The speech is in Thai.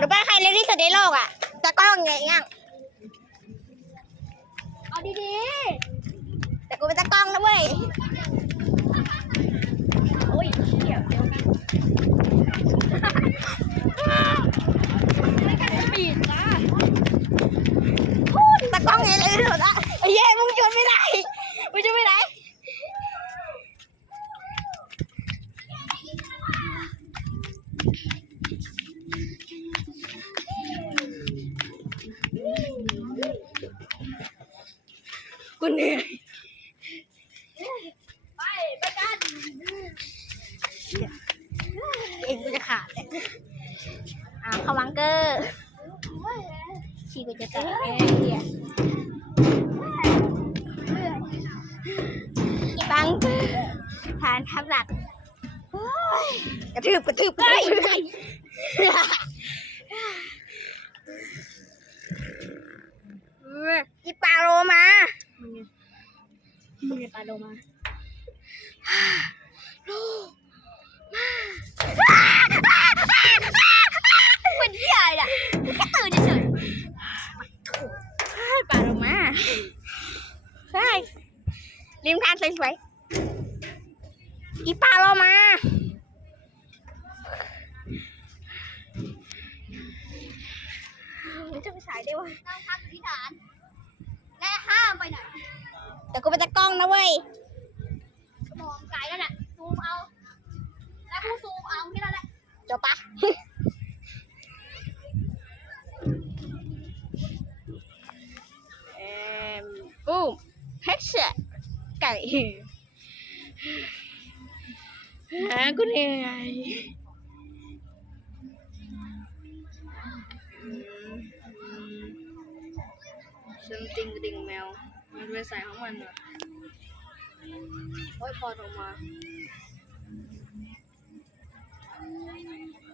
รือว่าใครเร็วที่สุดในโลกอะตะกล้องไงงั้งเอาดีแต่กูเป็นตะกล้องนะเว้ย ๆโอ้ยเดี๋ยวเดี๋ยวกันไม่กันปีดนะ ตะกล้องไงเลยที่สุดอะไอ้เย้มึงชวนไม่ได้มึงชวนไม่ได้ กูเหนื่อยไปไปกันเองกูจะขาดเลยอ่าเข้าวังเกอร์ชีกูจะแตกแน่เฮียบังเกอร์ฐานทับหลักโอ้ยกระทืบกระทืบกระทืบอีปลาโลมา มึงจะปลาโลมาเป็นที่อะไรอะแค่ตื่นเฉยใช่ปลาโลมาใช่ริมทางสวยๆอีปลาโลมาๆจะไปสายได้วะนั่งพักอยู่ที่ฐาน และห้ามไปไหน แต่กูเป็นตะกล้ องนะเว้ยมองไกลแล้วน่ะซูมเอา แล้วกูซูมเอาแค่นั้นแหละจบปะเอ่มปุ้มเฮ็ดเชตไก่หากูเหนื่อยฉันติงกระดิ่งแมว มันไปใส่ของมันเหรอ โอ้ยพอออกมา